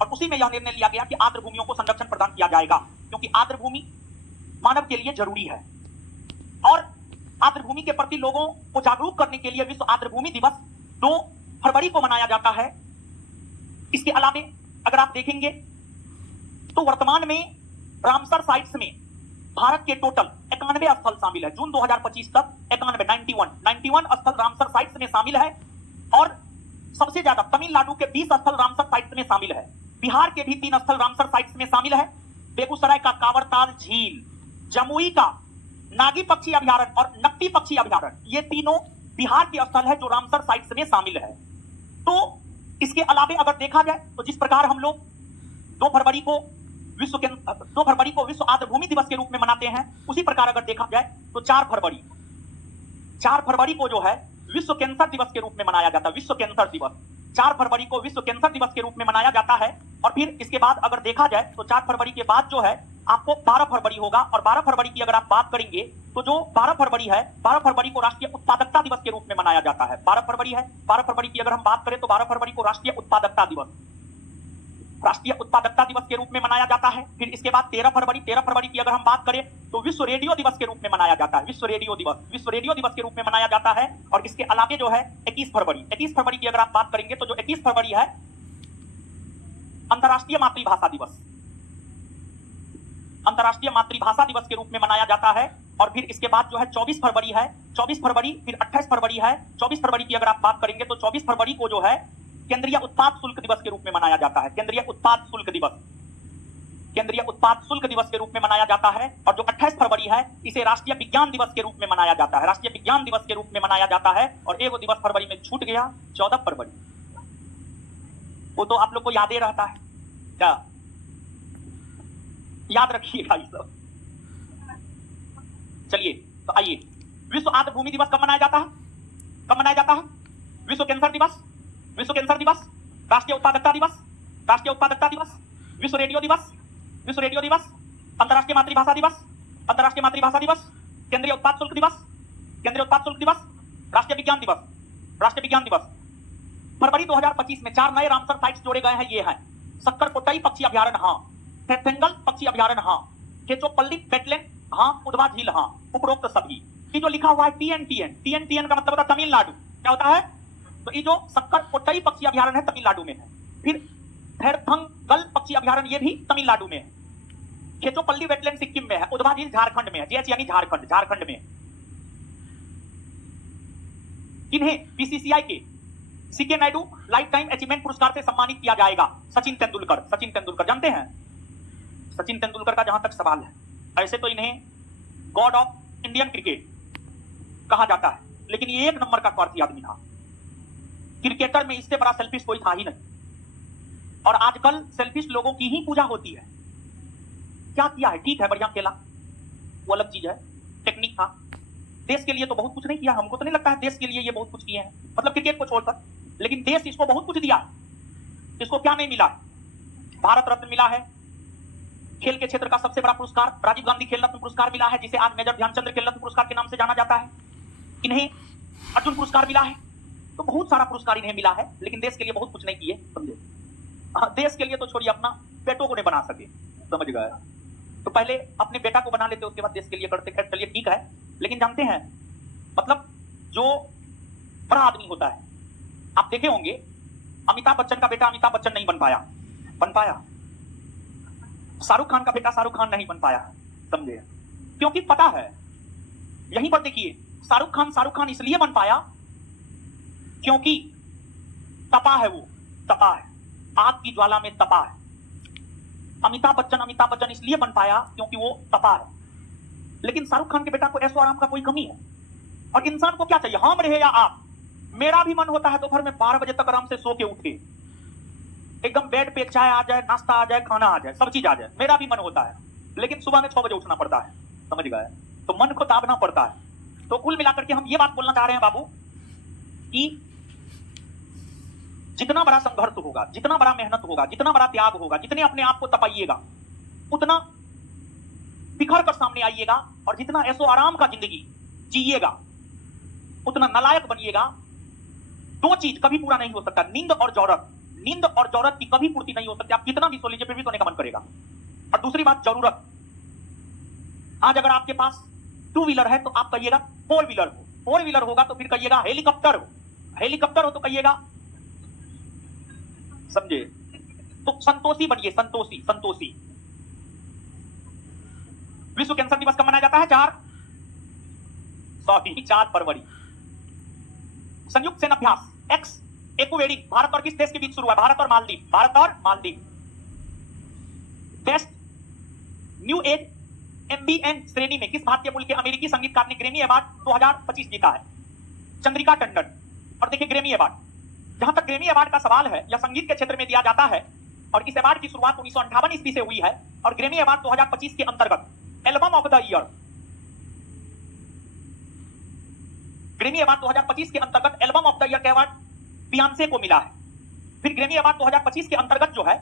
और उसी में यह निर्णय लिया गया कि आर्द्र भूमियों को संरक्षण प्रदान किया जाएगा, क्योंकि आर्द्र भूमि मानव के लिए जरूरी है। और आर्द्र भूमि के प्रति लोगों को जागरूक करने के लिए विश्व आर्द्र भूमि दिवस 2 फरवरी को मनाया जाता है। इसके अलावा अगर आप देखेंगे तो वर्तमान में रामसर साइट्स में भारत के टोटल 91 स्थल शामिल है। जून 2025 तक 91 स्थल रामसर साइट्स में शामिल है। और सबसे ज्यादा तमिलनाडु के 20 स्थल रामसर साइट्स में शामिल है। बिहार के भी 3 स्थल रामसर साइट्स में शामिल है। बेगूसराय का कांवरताल झील, जमुई का नागी पक्षी अभ्यारण्य और नकटी पक्षी अभ्यारण्य, ये तीनों बिहार के स्थल है जो रामसर साइट्स में शामिल है। तो इसके अलावा अगर देखा जाए तो जिस प्रकार हम लोग 2 फरवरी को विश्व आर्द्र भूमि दिवस के रूप में मनाते हैं, उसी प्रकार अगर देखा जाए तो 4 फरवरी को जो है विश्व कैंसर दिवस के रूप में मनाया जाता है। विश्व कैंसर दिवस 4 फरवरी को विश्व कैंसर दिवस के रूप में मनाया जाता है। और फिर इसके बाद अगर देखा जाए तो 4 फरवरी के बाद जो है आपको 12 फरवरी होगा। और 12 फरवरी की अगर आप बात करेंगे तो जो 12 फरवरी है, 12 फरवरी को राष्ट्रीय उत्पादकता दिवस के रूप में मनाया जाता है। 12 फरवरी है, 12 फरवरी की अगर हम बात करें तो 12 फरवरी को राष्ट्रीय उत्पादकता दिवस के रूप में मनाया जाता है। फिर इसके बाद 13 फरवरी की अगर हम बात करें तो विश्व रेडियो दिवस के रूप में मनाया जाता है। विश्व रेडियो दिवस के रूप में मनाया जाता है। और इसके अलावा जो है 21 फरवरी की अगर आप बात करेंगे तो जो 21 फरवरी है अंतर्राष्ट्रीय मातृभाषा दिवस के रूप में मनाया जाता है। और फिर इसके बाद जो है 24 फरवरी है, 24 फरवरी, फिर 28 फरवरी है। 24 फरवरी की अगर आप बात करेंगे तो 24 फरवरी को जो है केंद्रीय उत्पाद शुल्क दिवस के रूप में मनाया जाता है। केंद्रीय उत्पाद शुल्क दिवस के रूप में मनाया जाता है। और जो 28 फरवरी है इसे राष्ट्रीय विज्ञान दिवस के रूप में मनाया जाता है। राष्ट्रीय विज्ञान दिवस के रूप में मनाया जाता है। और एक दिवस फरवरी में छूट गया, 14 फरवरी, वो तो आप लोग को याद ही रहता है, क्या याद रखिएगा ये सब। चलिए तो आइए, विश्व आर्द्र भूमि दिवस कब मनाया जाता है? विश्व कैंसर दिवस, राष्ट्रीय उत्पादकता दिवस, विश्व रेडियो दिवस, अंतर्राष्ट्रीय मातृभाषा दिवस, केंद्रीय उत्पाद शुल्क दिवस, राष्ट्रीय विज्ञान दिवस। फरवरी 2025 में 4 नए रामसर साइट्स जोड़े गए हैं। ये हैं सक्करकोटई पक्षी अभ्यारण्य, हाँ, थेंगल पक्षी अभ्यारण्य, हाँ, केचोपल्ली वेटलैंड, हाँ, उद्वा झील, हाँ, उपरोक्त सभी। ये जो लिखा हुआ है TNTN का मतलब होता है तमिलनाडु, क्या होता है? तो ये जो सक्करकोटई पक्षी अभ्यारण्य है तमिलनाडु में है। फिर थेंगल पक्षी अभ्यारण्य ये भी तमिलनाडु में है। केचोपल्ली वेटलैंड सिक्किम में है। उद्वा झील झारखंड में है। जेएच यानी झारखंड में। किन्हें? बीसीसीआई के CK Naidu life time achievement पुरस्कार से सम्मानित किया जाएगा। सचिन तेंदुलकर जानते हैं? सचिन तेंदुलकर का जहां तक सवाल है, ऐसे तो इन्हें गॉड ऑफ इंडियन क्रिकेट कहा जाता है, लेकिन ये 1 नंबर का स्वार्थी आदमी था। क्रिकेटर में इससे बड़ा सेल्फिश कोई था ही नहीं। और आजकल सेल्फिश लोगों की ही पूजा होती है। क्या किया है? ठीक है, बढ़िया खेला, वो अलग चीज है, टेक्निक था। देश के लिए तो बहुत कुछ नहीं किया। हमको तो नहीं लगता है देश के लिए ये बहुत कुछ किए हैं, मतलब क्रिकेट को छोड़कर। लेकिन देश इसको बहुत कुछ दिया। इसको क्या नहीं मिला? भारत रत्न मिला है। खेल के क्षेत्र का सबसे बड़ा पुरस्कार राजीव गांधी खेल रत्न पुरस्कार मिला है, जिसे आज मेजर ध्यानचंद्र खेल रत्न पुरस्कार के नाम से जाना जाता है। इन्हें अर्जुन पुरस्कार मिला है। तो बहुत सारा पुरस्कार इन्हें मिला है, लेकिन देश के लिए बहुत कुछ नहीं किए, समझे? देश के लिए तो छोड़िए, अपना बेटों को नहीं बना सके, समझ गए? तो पहले अपने बेटा को बना लेते, उसके बाद देश के लिए करते। खैर चलिए ठीक है। लेकिन जानते हैं, मतलब जो बड़ा आदमी होता है, आप देखे होंगे अमिताभ बच्चन का बेटा अमिताभ बच्चन नहीं बन पाया। शाहरुख खान का बेटा शाहरुख खान नहीं बन पाया, समझे? क्योंकि पता है, यहीं पर देखिए, शाहरुख खान इसलिए बन पाया क्योंकि तपा है, आग की ज्वाला में तपा है। अमिताभ बच्चन इसलिए बन पाया क्योंकि वो तपा है। लेकिन शाहरुख खान के बेटा को ऐशो आराम का कोई कमी है। और इंसान को क्या चाहिए? हम रहे या आप। मेरा भी मन होता है दोपहर में 12 बजे तक आराम से सो के उठे, एकदम बेड पे चाय आ जाए, नाश्ता आ जाए, खाना आ जाए, सब चीज आ जाए। मेरा भी मन होता है, लेकिन सुबह में 6 बजे उठना पड़ता है, समझ गए? तो मन को दाबना पड़ता है। तो कुल मिलाकर के हम ये बात बोलना चाह रहे हैं बाबू कि जितना बड़ा संघर्ष होगा, जितना बड़ा मेहनत होगा, जितना बड़ा त्याग होगा, जितने अपने आप को तपाइएगा, उतना बिखर कर सामने आइएगा। और जितना ऐसो आराम का जिंदगी जिएगा, उतना नालायक बनिएगा। 2 चीज कभी पूरा नहीं हो सकता, नींद और जौरत। नींद और जरूरत की कभी पूर्ति नहीं हो सकती। आप कितना भी सो लीजिए फिर भी सोने का मन करेगा। और दूसरी बात जरूरत, आज अगर आपके पास टू व्हीलर है तो आप कहिएगा फोर व्हीलर हो, फोर व्हीलर होगा तो फिर कहिएगा हेलीकॉप्टर हो, हेलीकॉप्टर हो तो कहिएगा, समझे? तो संतोषी बनिए, संतोषी, संतोषी। विश्व कैंसर दिवस कब मनाया जाता है? 4 फरवरी। संयुक्त सेना अभ्यास एक्स एक्वेडिंग भारत और किस देश के बीच शुरू हुआ? भारत और मालदीव, भारत और Maldives. Best new age MBN श्रेणी में किस भारतीय मूल के अमेरिकी संगीतकार ने ग्रैमी अवार्ड 2025 जीता है? चंद्रिका टंडन। और देखिए ग्रैमी अवार्ड, जहां तक ग्रैमी अवार्ड का सवाल है, यह संगीत के क्षेत्र में दिया जाता है और इस अवार्ड की शुरुआत 1958 ईस्वी से हुई है और ग्रैमी अवार्ड 2025 के अंतर्गत album of the year, Grammy award 2025 के अंतर्गत एल्बम ऑफ द ईयर का अवार्ड बियॉन्से को मिला है। फिर ग्रैमी अवार्ड 2025 के अंतर्गत जो है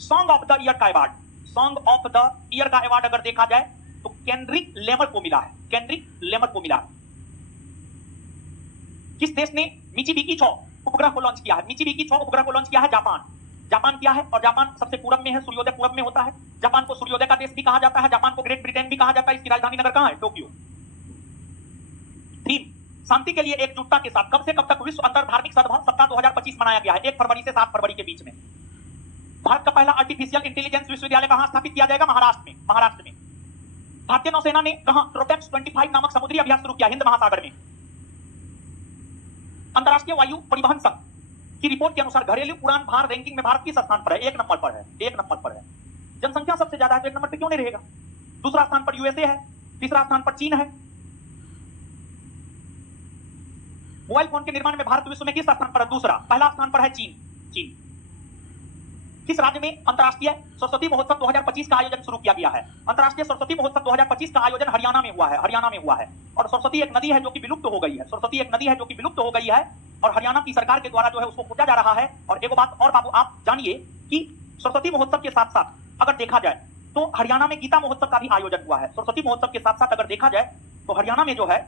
सॉन्ग ऑफ द ईयर का award, song of the year का अवार्ड अगर देखा जाए तो केंड्रिक लेमर को मिला है, केंड्रिक लेमर को मिला है। किस देश ने मिचिबिकी 6 उपग्रह को लॉन्च किया है? मिचिबिकी 6 उपग्रह को लॉन्च किया है जापान। जापान क्या है? और जापान सबसे पूरब में है, सूर्योदय पूरब में होता है। जापान को सूर्योदय का देश भी कहा जाता है, जापान को ग्रेट ब्रिटेन भी कहा जाता है। इसकी राजधानी नगर कहां है? टोक्यो। थीम शांति के लिए एकजुटता के साथ कब से कब तक विश्व अंतर धार्मिक सद्भाव सप्ताह 2025 मनाया गया है? 1 फरवरी से 7 फरवरी के बीच में। भारत का पहला आर्टिफिशियल इंटेलिजेंस विश्वविद्यालय कहां स्थापित किया जाएगा? महाराष्ट्र में, महाराष्ट्र में। भारतीय नौसेना ने कहां ट्रोपेक्स 25 नामक समुद्री अभ्यास शुरू किया? हिंद महासागर में। अंतरराष्ट्रीय वायु परिवहन संघ की रिपोर्ट के अनुसार घरेलू उड़ान भार रैंकिंग में भारत किस स्थान पर है? 1 नंबर पर है, 1 नंबर पर है। जनसंख्या सबसे ज्यादा है तो 1 नंबर पर क्यों नहीं रहेगा? दूसरा स्थान पर यूएसए है, तीसरा स्थान पर चीन है। मोबाइल फोन के निर्माण में भारत विश्व में किस स्थान पर है? दूसरा। पहला स्थान पर है चीन, चीन। किस राज्य में अंतरराष्ट्रीय सरस्वती महोत्सव 2025 का आयोजन शुरू किया गया है? अंतरराष्ट्रीय सरस्वती महोत्सव 2025 का आयोजन हरियाणा में हुआ है, हरियाणा में हुआ है। और सरस्वती एक नदी है जो कि विलुप्त हो गई है, सरस्वती एक नदी है जो कि विलुप्त हो गई है और हरियाणा की सरकार के द्वारा जो है उसको पूजा जा रहा है। और एक बात और बाबू आप जानिए कि सरस्वती महोत्सव के साथ साथ अगर देखा जाए तो हरियाणा में गीता महोत्सव का भी आयोजन हुआ है। सरस्वती महोत्सव के साथ साथ अगर देखा जाए तो हरियाणा में जो है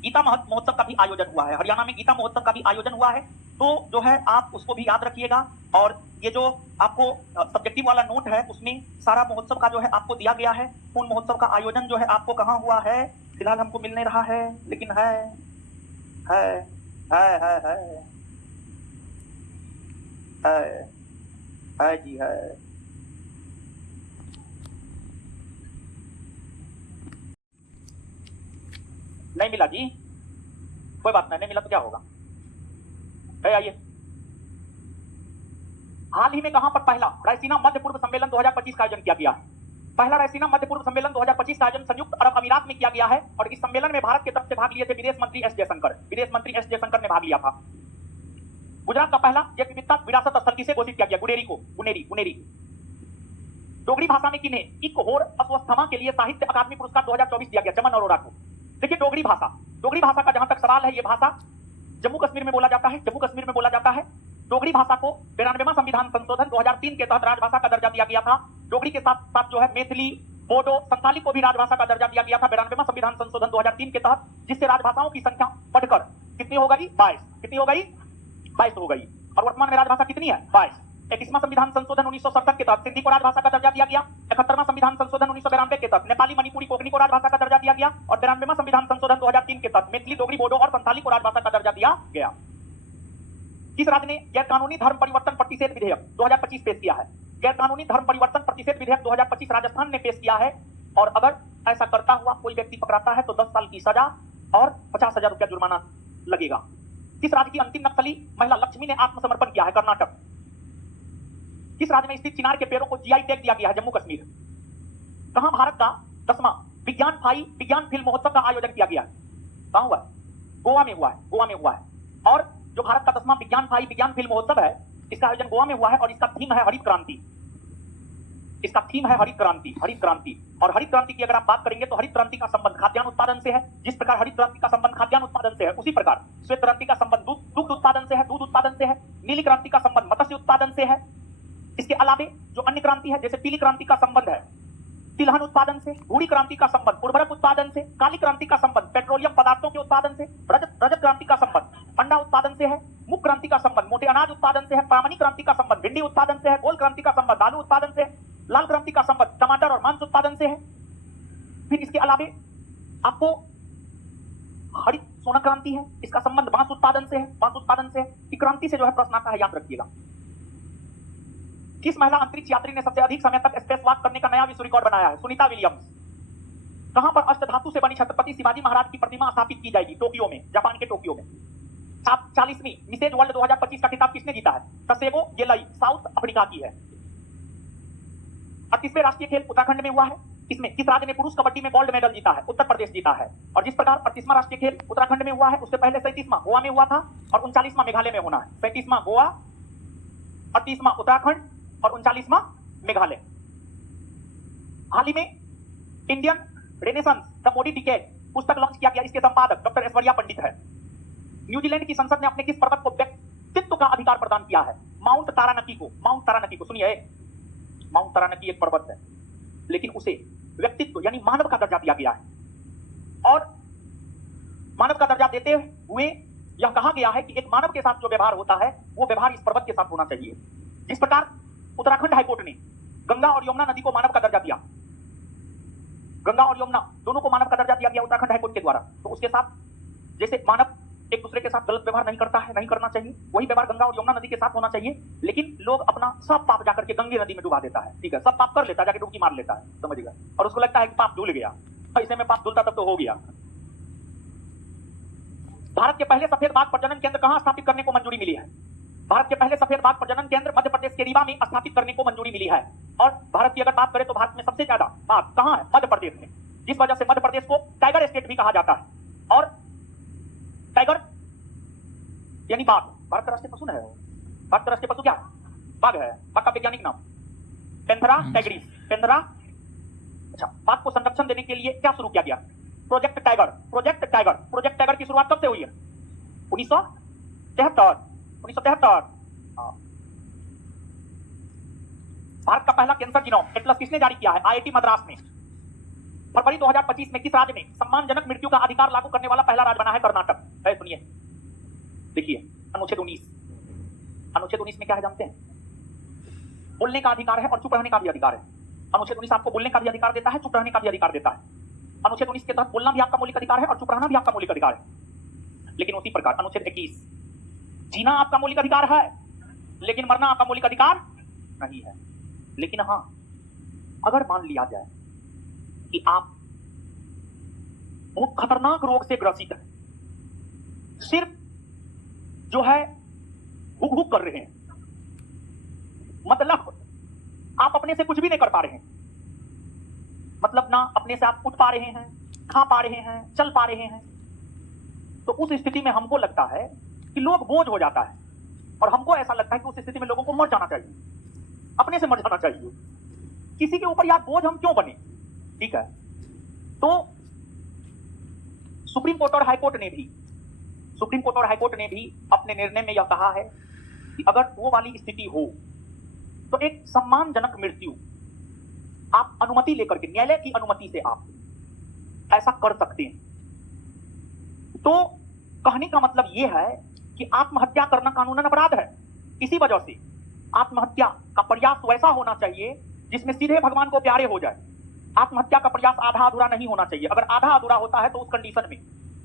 गीता महोत्सव का भी आयोजन हुआ है, हरियाणा में गीता महोत्सव का भी आयोजन हुआ है। तो जो है आप उसको भी याद रखिएगा। और ये जो आपको सब्जेक्टिव वाला नोट है उसमें सारा महोत्सव का जो है आपको दिया गया है। उन महोत्सव का आयोजन जो है आपको कहाँ हुआ है फिलहाल हमको मिल नहीं रहा है, लेकिन है जी है। नहीं मिला जी, कोई बात नहीं मिला तो क्या होगा। आइए, हाल ही में कहां पर पहला रायसीना मध्य पूर्व सम्मेलन 2025 का आयोजन किया गया है? पहला रायसीना मध्य पूर्व सम्मेलन 2025 का आयोजन संयुक्त अरब अमीरात में किया गया है और इस सम्मेलन में भारत की तरफ से भाग लिए थे विदेश मंत्री एस जयशंकर, विदेश मंत्री एस जयशंकर ने भाग लिया था। गुजरात का पहला जैव विविधता विरासत स्थल किसे घोषित किया गया? गुनेरी को, गुनेरी। डोगरी भाषा में किन्हें इक होर अस्वस्थमा के लिए साहित्य अकादमी पुरस्कार 2024 दिया गया? चमन अरोड़ा को। देखिए डोगरी भाषा का जहां तक सवाल है, ये भाषा जम्मू कश्मीर में बोला जाता है, जम्मू कश्मीर में बोला जाता है। डोगरी भाषा को 92वां संविधान संशोधन 2003 के तहत राजभाषा का दर्जा दिया गया था। डोगरी के साथ साथ जो है मैथिली, बोडो, संथाली को भी राजभाषा का दर्जा दिया गया था 92वां संविधान संशोधन 2003 के तहत, जिससे राजभाषाओं की संख्या बढ़कर कितनी हो गई? 22। कितनी हो गई? 22 हो गई। और वर्तमान में राजभाषा कितनी है? 22। 21वां संविधान संशोधन 1967 के तहत सिंधी को राजभाषा का दर्जा दिया गया। 71वां संविधान संशोधन 1992 के तहत नेपाली, मणिपुरी, कोंकणी को राजभाषा का दर्जा दिया गया और 93वां संविधान संशोधन 2003 के तहत मैथिली, डोगरी, बोडो और संथाली को राजभाषा का दर्जा दिया गया। किस राज्य ने गैर कानूनी धर्म परिवर्तन प्रतिषेध विधेयक 2025 पेश किया है? गैर कानूनी धर्म परिवर्तन प्रतिषेध विधेयक 2025 राजस्थान ने पेश किया है। और अगर ऐसा करता हुआ कोई व्यक्ति पकड़ाता है तो 10 साल की सजा और 50,000 रुपया जुर्माना लगेगा। किस राज्य की अंतिम नक्सली महिला लक्ष्मी ने आत्मसमर्पण किया है? कर्नाटक। किस राज्य में स्थित चिनार के पेड़ों को जीआई टैग दिया गया है? जम्मू कश्मीर। कहां भारत का 10वां विज्ञान फिल्म महोत्सव का आयोजन किया गया है? कहां हुआ? गोवा में हुआ है, गोवा में हुआ है। और जो भारत का 10वां विज्ञान फिल्म महोत्सव है, इसका आयोजन गोवा में हुआ है और इसका थीम है हरित क्रांति। इसका थीम है हरित क्रांति, हरित क्रांति। और हरित क्रांति की अगर आप बात करेंगे तो हरित क्रांति का संबंध खाद्यान्न उत्पादन से है। जिस प्रकार हरित क्रांति का संबंध खाद्यान्न उत्पादन से है, उसी प्रकार श्वेत क्रांति का संबंध दुग्ध उत्पादन से है, दूध उत्पादन से है। नीली क्रांति का संबंध मत्स्य उत्पादन से है। इसके अलावे जो अन्य क्रांति है, जैसे पीली क्रांति का संबंध है तिलहन उत्पादन से, भूरी क्रांति का संबंध उर्वरक उत्पादन से, काली क्रांति का संबंध पेट्रोलियम पदार्थों के उत्पादन से, रजत क्रांति का संबंध अंडा उत्पादन से है। मुख्य क्रांति का संबंध मोटे अनाज उत्पादन से है, प्रामाणिक क्रांति का संबंध भिंडी उत्पादन से है, गोल क्रांति का संबंध आलू उत्पादन से है, लाल क्रांति का संबंध टमाटर और मांस उत्पादन से है। फिर इसके अलावे आपको हरित सोना क्रांति है, इसका संबंध बांस उत्पादन से है, बांस उत्पादन से है। कि क्रांति से जो है प्रश्न आता है, याद रखिएगा। किस महिला अंतरिक्ष यात्री ने सबसे अधिक समय तक स्पेस वॉक करने का नया विश्व रिकॉर्ड बनाया है? सुनीता विलियम्स। कहां पर अष्टधातु से बनी छत्रपति शिवाजी महाराज की प्रतिमा स्थापित की जाएगी? टोक्यो में, जापान के टोक्यो में। 40वीं मिसेज वर्ल्ड 2025 का खिताब किसने जीता है? तसेगो गेलाई, साउथ अफ्रीका की है। 38वें राष्ट्रीय खेल उत्तराखंड में हुआ है। इसमें किस राज्य ने पुरुष कबड्डी में गोल्ड मेडल जीता है? उत्तर प्रदेश जीता है। और जिस प्रकार 38वां राष्ट्रीय खेल उत्तराखंड में हुआ है, उससे पहले 37वां गोवा में हुआ था और 39वां मेघालय में होना है। 37वां गोवा, 38वां उत्तराखंड और 39वां मेघालय। हाल ही में Indian renaissance the Modi decade पुस्तक लॉन्च किया गया। इसके संपादक डॉक्टर ऐश्वर्या पंडित है। न्यूजीलैंड की संसद ने अपने किस पर्वत को व्यक्तित्व का अधिकार प्रदान किया है? माउंट तारानकी को। माउंट तारानकी को सुनिए, माउंट तारानकी एक पर्वत है, लेकिन उसे व्यक्तित्व यानी मानव का दर्जा दिया गया है। और मानव का दर्जा देते हुए यह कहा गया है कि एक मानव के साथ जो व्यवहार होता है वो व्यवहार इस पर्वत के साथ होना चाहिए। जिस प्रकार उत्तराखंड हाईकोर्ट ने गंगा और यमुना नदी को मानव का दर्जा दिया, गंगा और यमुना दोनों को मानव का दर्जा दिया गया उत्तराखंड हाईकोर्ट के द्वारा, तो उसके साथ जैसे मानव एक दूसरे के साथ गलत व्यवहार नहीं करता है, नहीं करना चाहिए, वही व्यवहार गंगा और यमुना नदी के साथ होना चाहिए। लेकिन लोग अपना सब पाप जाकर के गंगे नदी में डुबा देता है, ठीक है, सब पाप कर लेता है, जाके डुबकी मार लेता है, समझिएगा, और उसको लगता है कि पाप धुल गया। ऐसे में पाप धुलता तब तो हो गया। भारत के पहले सफेद बाघ प्रजनन केंद्र कहां स्थापित करने को मंजूरी मिली है? भारत के पहले सफेद बाघ प्रजनन केंद्र मध्य प्रदेश के रीवा में स्थापित करने को मंजूरी मिली है। और भारत की अगर बात करें तो भारत में सबसे ज्यादा बाघ कहां है? मध्य प्रदेश में, जिस वजह से मध्य प्रदेश को टाइगर स्टेट भी कहा जाता है। और टाइगर यानी बाघ, भारत का राष्ट्रीय पशु है। भारत का राष्ट्रीय पशु क्या? बाघ है। बाघ का वैज्ञानिक नाम पेंथेरा टाइग्रिस, पेंथेरा। अच्छा, बाघ को संरक्षण देने के लिए क्या शुरू किया गया? Project tiger. Project tiger, project tiger की शुरुआत कब से हुई है? 1973। 1973। भारत का पहला कैंसर जीनोम एटलस किसने जारी किया है? आईआईटी मद्रास में। फरवरी 2025 में किस राज्य में सम्मानजनक मृत्यु का अधिकार लागू करने वाला पहला राज्य बना है? कर्नाटक है। सुनिए, देखिए, अनुच्छेद 19। अनुच्छेद 19 में क्या है जानते हैं? बोलने का अधिकार है और चुप रहने का भी अधिकार है। अनुच्छेद 19 आपको बोलने का भी अधिकार देता है, चुप रहने का भी अधिकार देता है। अनुच्छेद 19 के तहत बोलना भी आपका मौलिक अधिकार है और चुप रहना भी आपका मौलिक अधिकार है। लेकिन उसी प्रकार अनुच्छेद 21, जीना आपका मौलिक अधिकार है लेकिन मरना आपका मौलिक अधिकार नहीं है। लेकिन हाँ, अगर मान लिया जाए कि आप बहुत खतरनाक रोग से ग्रसित हैं, सिर्फ जो है हुक हुक कर रहे हैं, मतलब आप अपने से कुछ भी नहीं कर पा रहे हैं, मतलब ना अपने से आप उठ पा रहे हैं, खा पा रहे हैं, चल पा रहे हैं, तो उस स्थिति में हमको लगता है कि लोग बोझ हो जाता है और हमको ऐसा लगता है कि उस स्थिति में लोगों को मर जाना चाहिए, अपने से मर जाना चाहिए। किसी के ऊपर यार बोझ हम क्यों बने? ठीक है, तो सुप्रीम कोर्ट और हाईकोर्ट ने भी अपने निर्णय में यह कहा है कि अगर वो वाली स्थिति हो तो एक सम्मानजनक मृत्यु आप अनुमति लेकर के, न्यायालय की अनुमति से आप ऐसा कर सकते हैं। तो कहने का मतलब यह है कि आत्महत्या करना कानूनन अपराध है। इसी वजह से आत्महत्या का प्रयास वैसा होना चाहिए जिसमें सीधे भगवान को प्यारे हो जाए। आत्महत्या का प्रयास आधा अधूरा नहीं होना चाहिए। अगर आधा अधूरा होता है तो उस कंडीशन में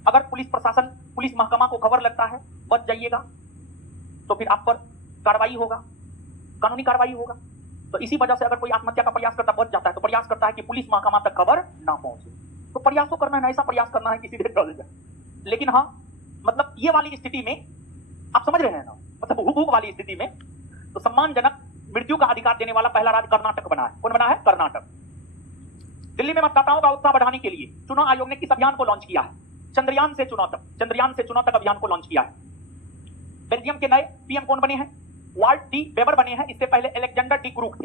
अगर पुलिस प्रशासन, पुलिस महकमा को खबर लगता है बच जाइएगा, तो फिर आप पर कार्रवाई होगा, कानूनी कार्रवाई होगा। तो इसी वजह से अगर कोई आत्महत्या का प्रयास करता बच जाता है तो प्रयास करता है कि पुलिस महकमा तक खबर ना पहुंचे। तो प्रयास तो करना है, ऐसा प्रयास करना है कि सीधे टल जाए। लेकिन हाँ, मतलब ये वाली स्थिति में आप समझ रहे हैं ना, मतलब हुक वाली स्थिति में तो सम्मानजनक मृत्यु का अधिकार देने वाला पहला राज्य कर्नाटक बना है। कौन बना है? कर्नाटक। दिल्ली में मतदाताओं का उत्साह बढ़ाने के लिए चुनाव आयोग ने किस अभियान को लॉन्च किया है? चंद्रयान से चुनाव तक अभियान को लॉन्च किया है। बेल्जियम के नए पीएम कौन बने हैं? वाल्ट डी वेबर बने हैं। इससे पहले अलेक्जेंडर डी क्रूक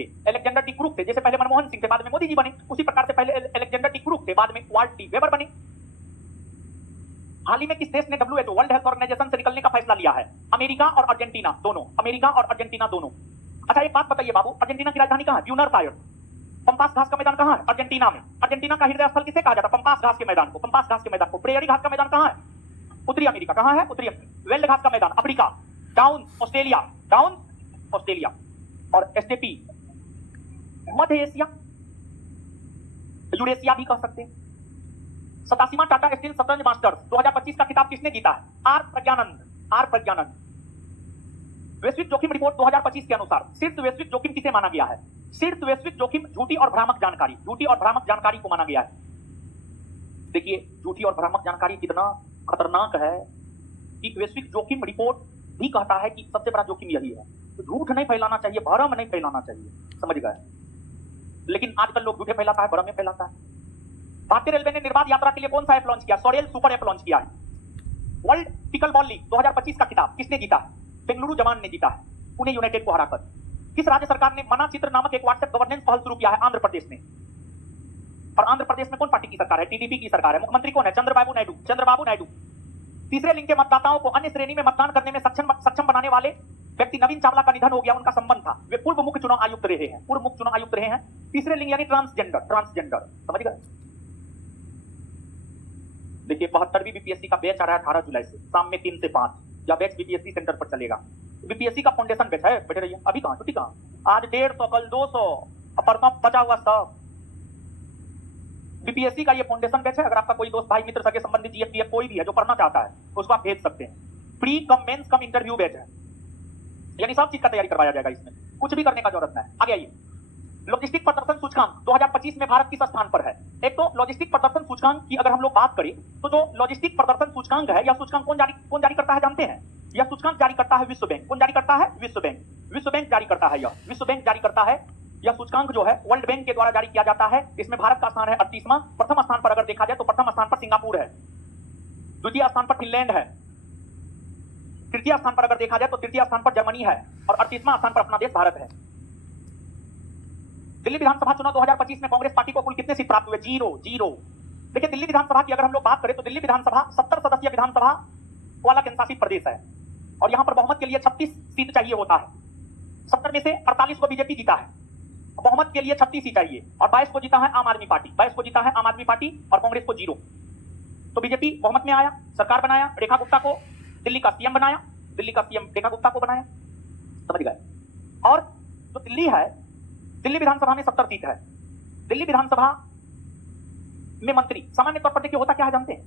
थे। जैसे पहले मनमोहन सिंह थे, बाद में मोदी जी बने, उसी प्रकार से पहले अलेक्जेंडर डी क्रूक थे, बाद में वाल्ट डी वेबर बने। हाल ही में किस देश ने WHO वर्ल्ड हेल्थ ऑर्गेनाइजेशन से निकलने का फैसला लिया है? अमेरिका और अर्जेंटीना दोनों। अच्छा, एक बात बताइए बाबू, अर्जेंटीना की राजधानी कहां है? Buenos Aires. पंपास घास का मैदान कहां है? अर्जेंटीना में। अर्जेंटीना का हृदय स्थल किसे कहा जाता है? पंपास घास के मैदान को। प्रेयरी घास का मैदान कहां है? उत्तरी अमेरिका। कहां है? उत्तरी अमेरिका। वेल्ड घास का मैदान Africa. Down Australia, down Australia. और एसटीपी मध्य एशिया, यूरेशिया भी कह सकते हैं। 87वां टाटा स्टील शतरंज मास्टर्स 2025 का खिताब किसने जीता है? R Praggnanandhaa, R Praggnanandhaa. वैश्विक जोखिम रिपोर्ट 2025 के अनुसार शीर्ष वैश्विक जोखिम किसे माना गया है? शीर्ष वैश्विक जोखिम झूठी और भ्रामक जानकारी, झूठी और भ्रामक जानकारी को माना गया है। देखिए झूठी और भ्रामक जानकारी कितना खतरनाक है कि वैश्विक जोखिम रिपोर्ट भी कहता है कि सबसे बड़ा जोखिम यही है। तो झूठ नहीं फैलाना चाहिए, भ्रम नहीं फैलाना चाहिए, समझ गए? लेकिन आजकल लोग झूठे फैलाता है, भ्रम फैलाता है। भारतीय रेलवे ने निर्बाध यात्रा के लिए कौन सा ऐप लॉन्च किया? सॉरेल सुपर ऐप लॉन्च किया है। वर्ल्ड पिकल बॉल लीग 2025 का खिताब किसने जीता है? बेंगलुरु जवान ने जीता है, पुणे यूनाइटेड को हराकर। किस राज्य सरकार ने मना चित्र नामक एक व्हाट्सएप गवर्नेंस पहल शुरू किया है? आंध्र प्रदेश ने। और आंध्र प्रदेश में कौन पार्टी की सरकार है? टीडीपी की सरकार है। मुख्यमंत्री कौन है? चंद्रबाबू नायडू, चंद्रबाबू नायडू। तीसरे लिंग के मतदाताओं को अन्य श्रेणी में मतदान करने में सक्षम बनाने वाले व्यक्ति नवीन चावला का निधन हो गया, उनका संबंध था, वे पूर्व मुख्य चुनाव आयुक्त रहे हैं, पूर्व मुख्य चुनाव आयुक्त रहे हैं। तीसरे लिंग यानी ट्रांसजेंडर, ट्रांसजेंडर, समझ गए? देखिए 72वीं बीपीएससी का बैच आ रहा है 18 जुलाई से, शाम में 3 से 5 या बैच बीपीएससी सेंटर पर चलेगा। बीपीएससी का फाउंडेशन बैच है, बैठे रहिए। अभी कहां छुट्टी कहां? आज 150, कल 200 और परसों बचा हुआ सब। बीपीएससी का ये फाउंडेशन बैच है। अगर आपका कोई दोस्त, भाई, मित्र, सगे संबंधी, जीएफ कोई भी है जो पढ़ना चाहता है, उसको आप भेज सकते हैं। प्री कम मेंस कम इंटरव्यू बैच है, यानी सब चीज का तैयारी करवाया जाएगा, इसमें कुछ भी करने का जरूरत नहीं है। आगे आइए। लॉजिस्टिक प्रदर्शन सूचकांक 2025 में भारत किस स्थान पर है? एक तो लॉजिस्टिक प्रदर्शन सूचकांक की अगर हम लोग बात करें तो जो लॉजिस्टिक प्रदर्शन सूचकांक है, यह सूचकांक कौन जारी करता है जानते हैं? यह सूचकांक जारी करता है विश्व बैंक। कौन जारी करता है? विश्व बैंक। विश्व बैंक जारी करता है, यह विश्व बैंक जारी करता है। यह सूचकांक जो है वर्ल्ड बैंक के द्वारा जारी किया जाता है। इसमें भारत का स्थान है 38वां। प्रथम स्थान पर अगर देखा जाए तो प्रथम स्थान पर सिंगापुर है, द्वितीय स्थान पर फिनलैंड है, तृतीय स्थान पर अगर देखा जाए तो तृतीय स्थान पर जर्मनी है, और 38वां स्थान पर अपना देश भारत है। दिल्ली विधानसभा चुनाव 2025 में कांग्रेस पार्टी को कुल कितने सीट प्राप्त हुए? 0। देखिए दिल्ली विधानसभा की अगर हम लोग बात करें तो दिल्ली विधानसभा 70 सदस्यीय विधानसभा वाला केंद्रशासित प्रदेश है, और यहां पर बहुमत के लिए 36 सीट चाहिए होता है। 70 में से 48 को बीजेपी जीता है, बहुमत के लिए 36 ही चाहिए, और 22 को जीता है आम आदमी पार्टी, 22 को जीता है आम आदमी पार्टी, और कांग्रेस को 0। तो बीजेपी बहुमत में आया, सरकार बनाया, रेखा गुप्ता को दिल्ली का सीएम बनाया, दिल्ली का सीएम रेखा गुप्ता को बनाया, समझ गए? और जो दिल्ली है, दिल्ली विधानसभा में 70 सीट है। दिल्ली विधानसभा में मंत्री सामान्य तौर पर देखिए होता क्या है जानते हैं?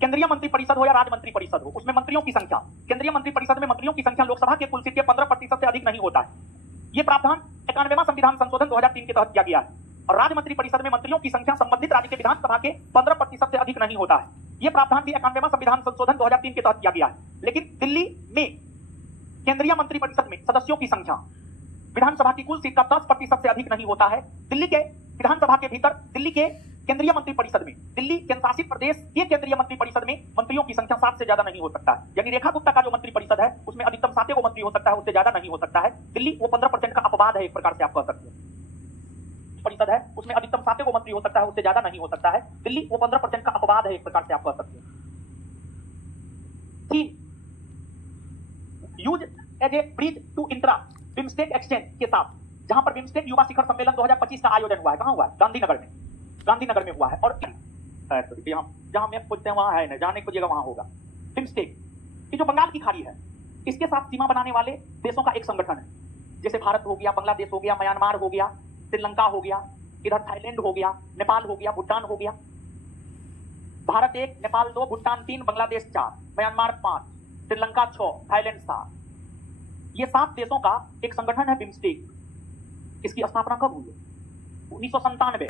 केंद्रीय मंत्री परिषद हो या राज्य मंत्री परिषद हो, उसमें मंत्रियों की संख्या, केंद्रीय मंत्री परिषद में मंत्रियों की संख्या लोकसभा के कुल सीट के 15% से अधिक नहीं होता है। यह प्रावधान 91वां संविधान संशोधन 2003 के तहत किया गया है। और राज्य मंत्री परिषद में मंत्रियों की संख्या संबंधित राज्य के विधानसभा के 15% से अधिक नहीं होता है। यह प्रावधान भी 91वां संविधान संशोधन 2003 के तहत किया गया है। लेकिन दिल्ली में केंद्रीय मंत्री परिषद में सदस्यों की संख्या विधानसभा की कुल सीट का 10% से अधिक नहीं होता है। दिल्ली के विधानसभा के भीतर दिल्ली के केंद्रीय मंत्री परिषद में, दिल्ली केंद्र शासित प्रदेश के केंद्रीय मंत्री परिषद में मंत्रियों की संख्या 7 से ज्यादा नहीं हो सकता है। यानी रेखा गुप्ता का जो मंत्री परिषद है उसमें अधिकतम 7 को मंत्री हो सकता है, उससे ज्यादा नहीं हो सकता है। दिल्ली वो 15% का अपवाद है, एक प्रकार से आप कह सकते हैं। परिषद है उसमें अधिकतम 7 को मंत्री हो सकता है, उससे ज्यादा नहीं हो सकता है। दिल्ली वो 15% का अपवाद है, एक प्रकार से आप कह सकते हैं। Use as a bridge to intra BIMSTEC exchange के साथ, जहां पर बिम्स्टेक युवा शिखर सम्मेलन 2025 का आयोजन हुआ है। कहां हुआ है? गांधीनगर में, गांधीनगर में हुआ है। और जहां मैं पूछते हैं वहां है ना, जाने को जगह वहां होगा। बिम्स्टेक ये जो बंगाल की खाड़ी है, इसके साथ सीमा बनाने वाले देशों का एक संगठन है। जैसे भारत हो गया, बांग्लादेश हो गया, म्यांमार हो गया, श्रीलंका हो गया, इधर थाईलैंड हो गया, नेपाल हो गया, भूटान हो गया। Bharat 1, Nepal 2, Bhutan 3, Bangladesh 4, Myanmar 5, Sri Lanka 6, Thailand 7। ये 7 देशों का एक संगठन है बिम्स्टेक। इसकी स्थापना कब हुई है? 1997।